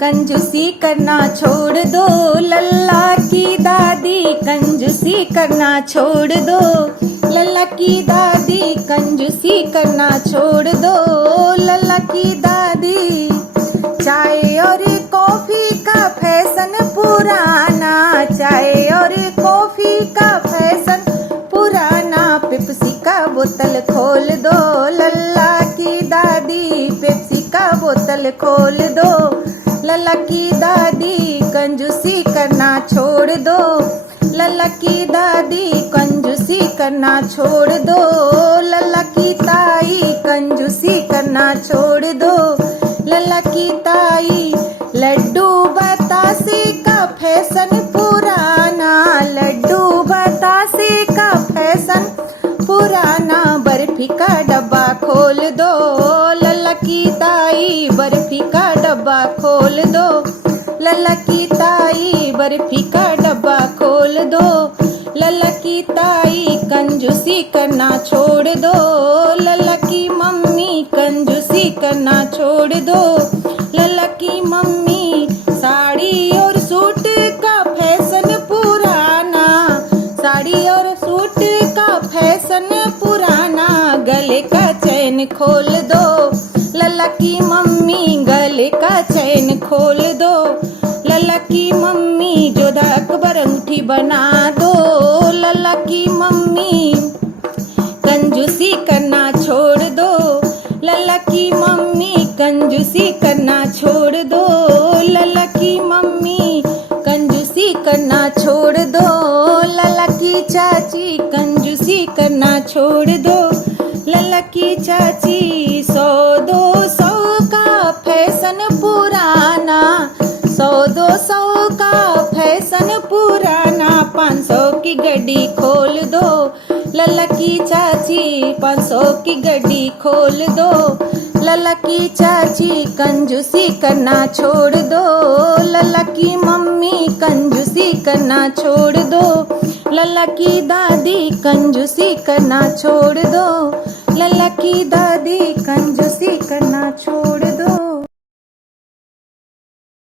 कंजूसी करना छोड़ दो, लल्ला की दादी कंजूसी करना छोड़ दो, लल्ला की दादी कंजूसी करना छोड़ दो, लल्ला की दादी। चाय और कॉफी का फैशन पुराना, चाय और कॉफी का फैशन पुराना, पेप्सी का बोतल खोल दो, लल्ला की दादी पेप्सी का बोतल खोल दो, लल्ला की दादी कंजूसी करना छोड़ दो, लल्ला की दादी कंजूसी करना छोड़ दो, लल्ला की ताई कंजूसी करना छोड़ दो, लल्ला की ताई। लड्डू बतासे का फैशन पुराना, लड्डू बतासे का फैशन पुराना, बर्फी का डब्बा खोल दो, लल्ला की ताई बर्फी का डब्बा खोल दो, लल्ला की ताई बर्फी का डब्बा खोल दो, लल्ला की ताई कंजूसी करना छोड़ दो, लल्ला की मम्मी कंजूसी करना छोड़ दो, लल्ला की मम्मी। साड़ी और सूट का फैशन पुराना, साड़ी और सूट का फैशन पुराना, गले का चैन खोल दो, लल्ला की मम्मी गले का चैन खोल दो, लल्ला की मम्मी। जोधा अकबर अंगूठी बना दो, लल्ला की मम्मी कंजूसी करना छोड़ दो, लल्ला की मम्मी कंजूसी करना छोड़ दो, लल्ला की मम्मी कंजूसी करना छोड़ दो, लल्ला की चाची कंजूसी करना छोड़ दो, लल्ला की चाची। 100-200 का फैशन पुराना, 100-200 का फैशन पुराना, 500 की गड्डी खोल दो, लल्ला की चाची 500 की गड्डी खोल दो, लल्ला की चाची कंजूसी करना छोड़ दो, लल्ला की मम्मी कंजूसी करना छोड़ दो, लल्ला की दादी कंजूसी करना छोड़ दो, लल्ला की दादी कंजूसी करना छोड़ दो।